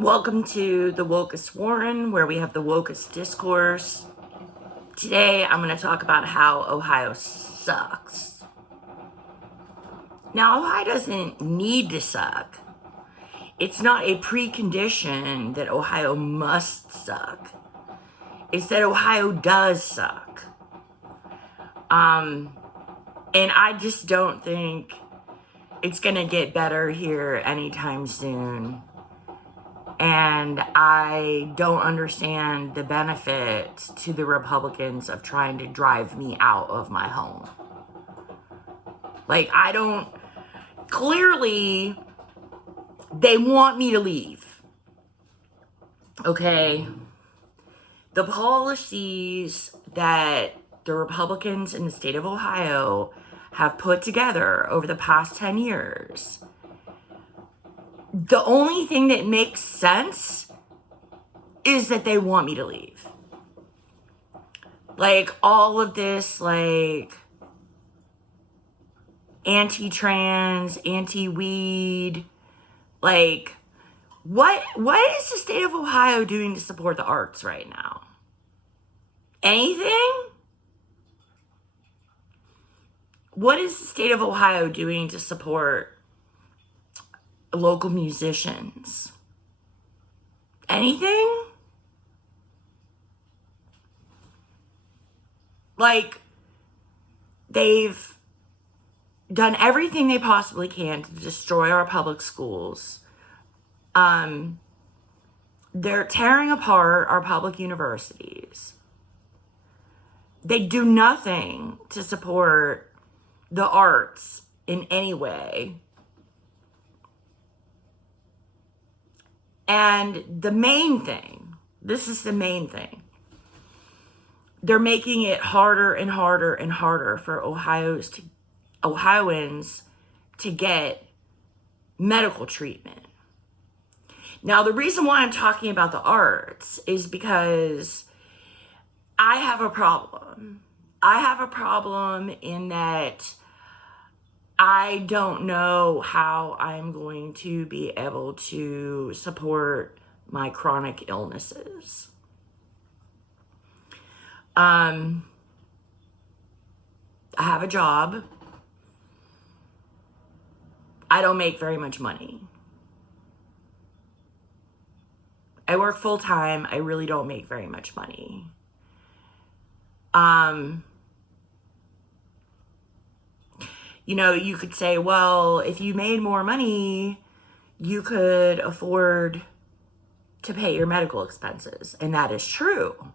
Welcome to the Wokest Warren, where we have the wokest discourse. Today, I'm going to talk about how Ohio sucks. Now, Ohio doesn't need to suck. It's not a precondition that Ohio must suck. It's that Ohio does suck. And I just don't think it's going to get better here anytime soon. And I don't understand the benefit to the Republicans of trying to drive me out of my home. Clearly, they want me to leave. Okay? The policies that the Republicans in the state of Ohio have put together over the past 10 years, the only thing that makes sense is that they want me to leave. All of this, anti-trans, anti-weed, what is the state of Ohio doing to support the arts right now? Anything? What is the state of Ohio doing to support local musicians? Anything? They've done everything they possibly can to destroy our public schools. They're tearing apart our public universities. They do nothing to support the arts in any way. And the main thing, this is the main thing, they're making it harder and harder and harder for Ohioans to get medical treatment. Now, the reason why I'm talking about the arts is because I have a problem. I have a problem in that I don't know how I'm going to be able to support my chronic illnesses. I have a job. I don't make very much money. I work full time. I really don't make very much money. You could say, well, if you made more money, you could afford to pay your medical expenses. And that is true.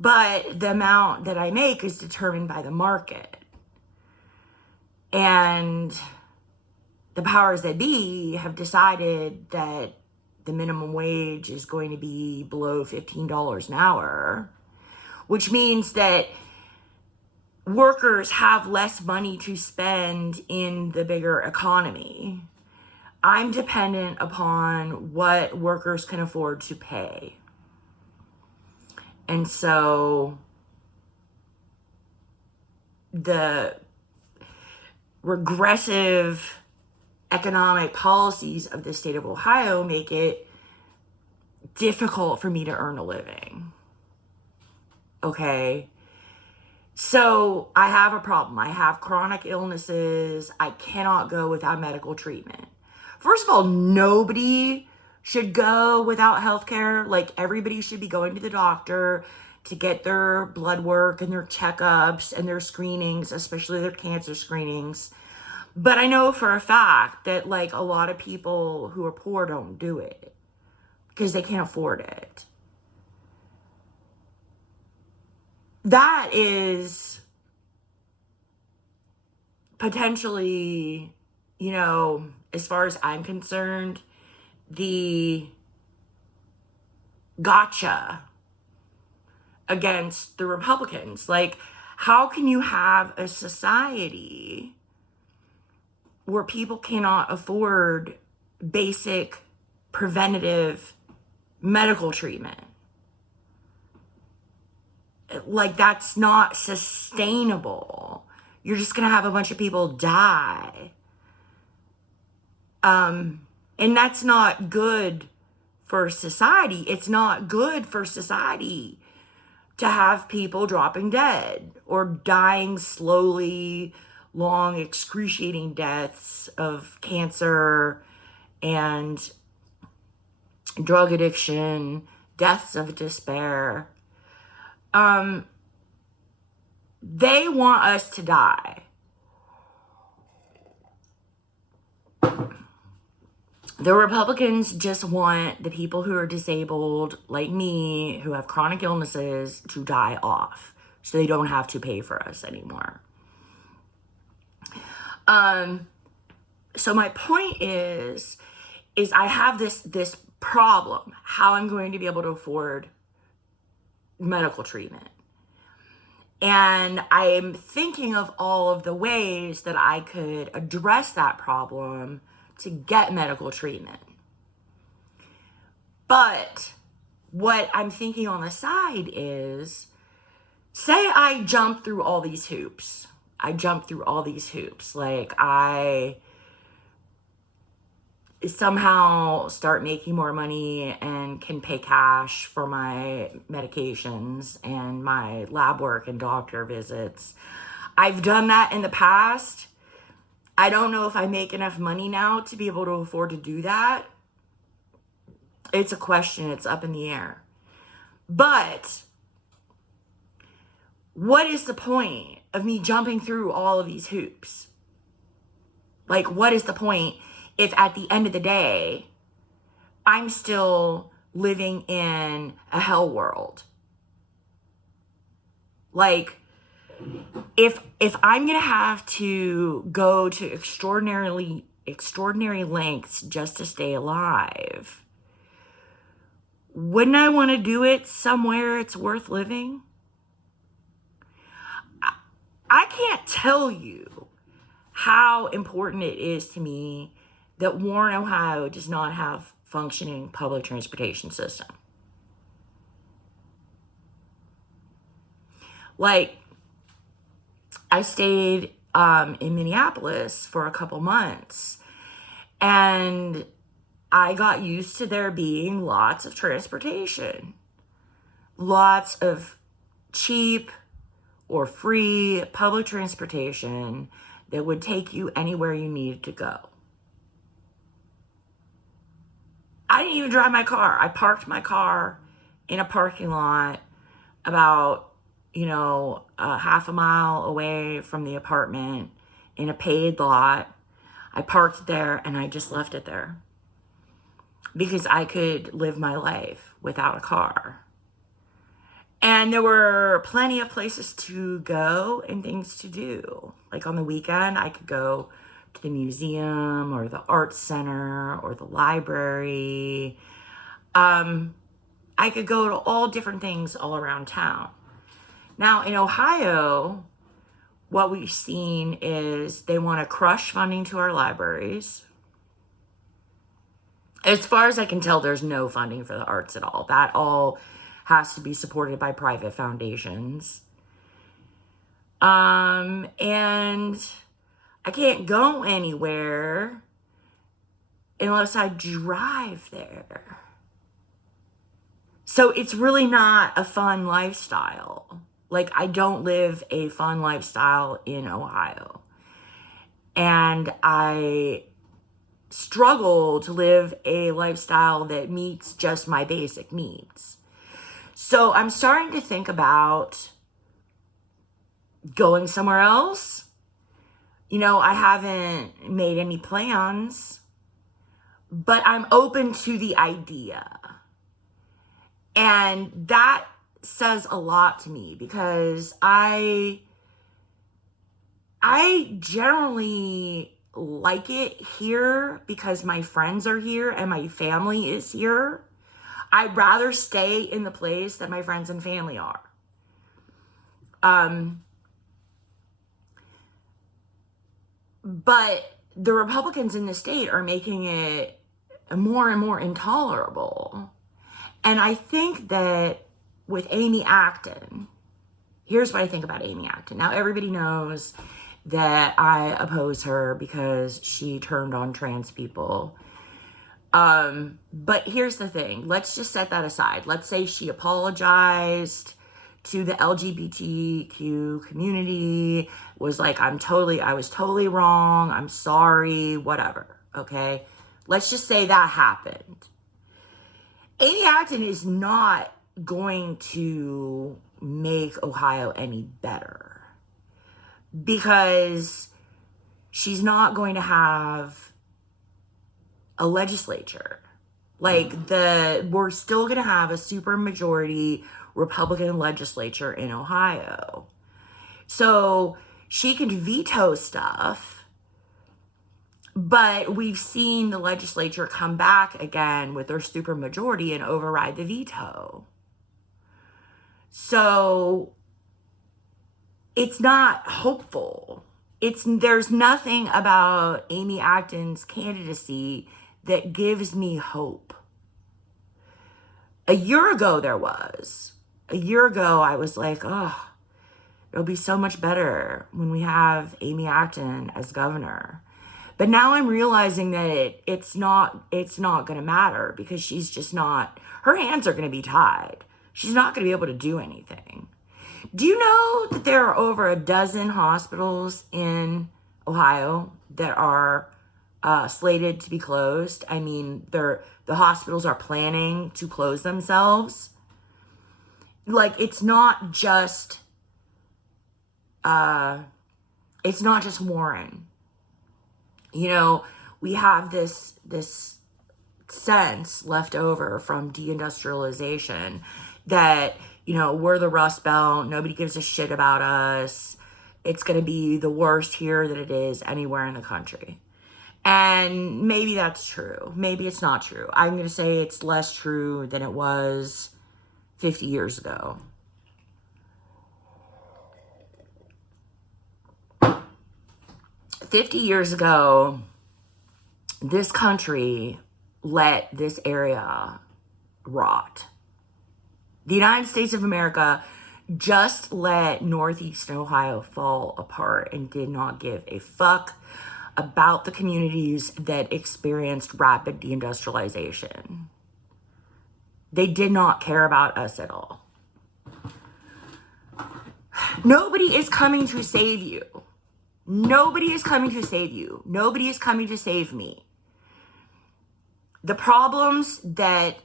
But the amount that I make is determined by the market. And the powers that be have decided that the minimum wage is going to be below $15 an hour, which means that workers have less money to spend in the bigger economy. I'm dependent upon what workers can afford to pay. And so the regressive economic policies of the state of Ohio make it difficult for me to earn a living. Okay? So I have a problem. I have chronic illnesses. I cannot go without medical treatment. First of all, nobody should go without healthcare. Everybody should be going to the doctor to get their blood work and their checkups and their screenings, especially their cancer screenings. But I know for a fact that a lot of people who are poor don't do it because they can't afford it. That is potentially, as far as I'm concerned, the gotcha against the Republicans. How can you have a society where people cannot afford basic preventative medical treatment? That's not sustainable. You're just going to have a bunch of people die. And that's not good for society. It's not good for society to have people dropping dead or dying slowly, long, excruciating deaths of cancer and drug addiction, deaths of despair. They want us to die. The Republicans just want the people who are disabled, like me, who have chronic illnesses, to die off so they don't have to pay for us anymore. So my point is I have this problem, how I'm going to be able to afford medical treatment. And I'm thinking of all of the ways that I could address that problem to get medical treatment. But what I'm thinking on the side is, say I jump through all these hoops. Like I somehow start making more money and can pay cash for my medications and my lab work and doctor visits. I've done that in the past. I don't know if I make enough money now to be able to afford to do that. It's a question. It's up in the air. But what is the point of me jumping through all of these hoops? Like, what is the point if at the end of the day, I'm still living in a hell world? Like, if I'm going to have to go to extraordinary lengths just to stay alive, wouldn't I want to do it somewhere it's worth living? I can't tell you how important it is to me that Warren, Ohio does not have functioning public transportation system. Like, I stayed in Minneapolis for a couple months, and I got used to there being lots of transportation, lots of cheap or free public transportation that would take you anywhere you needed to go. I didn't even drive my car. I parked my car in a parking lot about, half a mile away from the apartment in a paid lot. I parked there and I just left it there because I could live my life without a car. And there were plenty of places to go and things to do. Like on the weekend, I could go to the museum or the arts center or the library. I could go to all different things all around town. Now in Ohio, what we've seen is they want to crush funding to our libraries. As far as I can tell, there's no funding for the arts at all. That all has to be supported by private foundations. And I can't go anywhere unless I drive there. So it's really not a fun lifestyle. Like, I don't live a fun lifestyle in Ohio. And I struggle to live a lifestyle that meets just my basic needs. So I'm starting to think about going somewhere else. I haven't made any plans, but I'm open to the idea. And that says a lot to me because I generally like it here because my friends are here and my family is here. I'd rather stay in the place that my friends and family are. But the Republicans in the state are making it more and more intolerable. And I think that with Amy Acton, here's what I think about Amy Acton. Now, everybody knows that I oppose her because she turned on trans people. But here's the thing. Let's just set that aside. Let's say she apologized to the LGBTQ community, was like, I was totally wrong. I'm sorry, whatever. Okay. Let's just say that happened. Amy Acton is not going to make Ohio any better because she's not going to have a legislature. Like, we're still going to have a super majority Republican legislature in Ohio. So she can veto stuff, but we've seen the legislature come back again with their super majority and override the veto. So it's not hopeful. There's nothing about Amy Acton's candidacy that gives me hope. A year ago there was. A year ago I was like, oh, it'll be so much better when we have Amy Acton as governor. But now I'm realizing that it's not going to matter because she's just not, her hands are going to be tied. She's not going to be able to do anything. Do you know that there are over a dozen hospitals in Ohio that are slated to be closed? I mean, the hospitals are planning to close themselves. Like, it's not just Warren. You know, we have this sense left over from deindustrialization that, you know, we're the Rust Belt, nobody gives a shit about us. It's going to be the worst here than it is anywhere in the country. And maybe that's true. Maybe it's not true. I'm going to say it's less true than it was 50 years ago. "50 years ago, this country let this area rot. The United States of America just let Northeast Ohio fall apart and did not give a fuck about the communities that experienced rapid deindustrialization. They did not care about us at all. Nobody is coming to save you. Nobody is coming to save you. Nobody is coming to save me. The problems that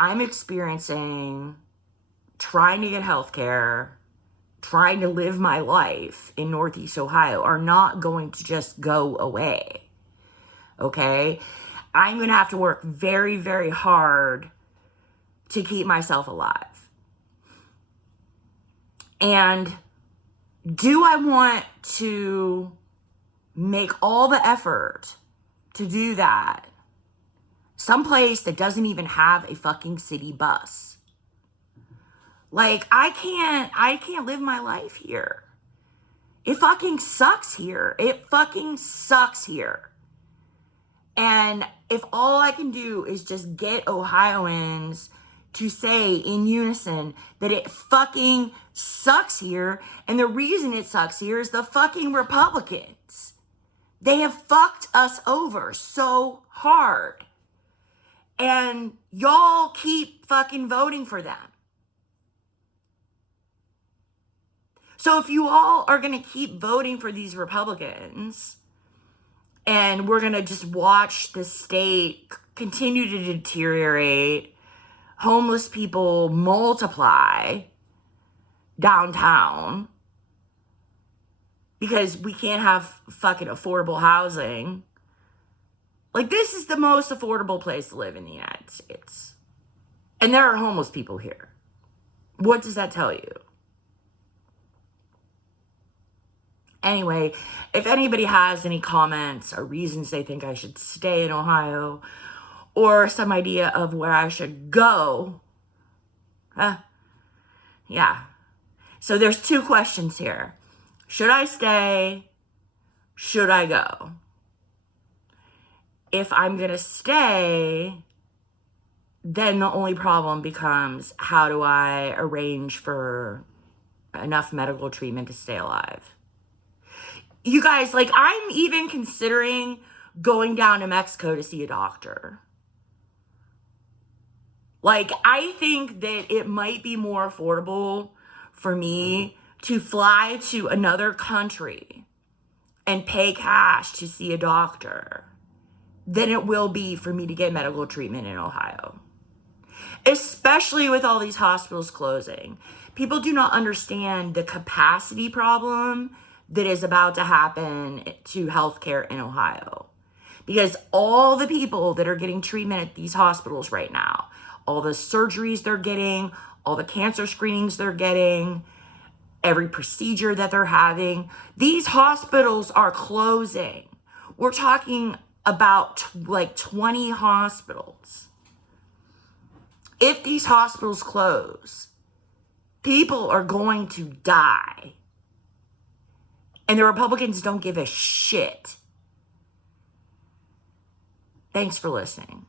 I'm experiencing trying to get healthcare, trying to live my life in Northeast Ohio are not going to just go away. Okay? I'm going to have to work very, very hard to keep myself alive. And do I want to make all the effort to do that someplace that doesn't even have a fucking city bus? Like, I can't live my life here. It fucking sucks here. It fucking sucks here. And if all I can do is just get Ohioans to say in unison that it fucking sucks here, and the reason it sucks here is the fucking Republicans. They have fucked us over so hard. And y'all keep fucking voting for them. So if you all are going to keep voting for these Republicans, and we're going to just watch the state continue to deteriorate, homeless people multiply downtown because we can't have fucking affordable housing. Like, this is the most affordable place to live in the United States. And there are homeless people here. What does that tell you? Anyway, if anybody has any comments or reasons they think I should stay in Ohio, or some idea of where I should go, yeah. So there's two questions here. Should I stay? Should I go? If I'm going to stay, then the only problem becomes, how do I arrange for enough medical treatment to stay alive? You guys, like, I'm even considering going down to Mexico to see a doctor. Like, I think that it might be more affordable for me to fly to another country and pay cash to see a doctor than it will be for me to get medical treatment in Ohio. Especially with all these hospitals closing. People do not understand the capacity problem that is about to happen to healthcare in Ohio. Because all the people that are getting treatment at these hospitals right now, all the surgeries they're getting, all the cancer screenings they're getting, every procedure that they're having, these hospitals are closing. We're talking about like 20 hospitals. If these hospitals close, people are going to die. And the Republicans don't give a shit. Thanks for listening.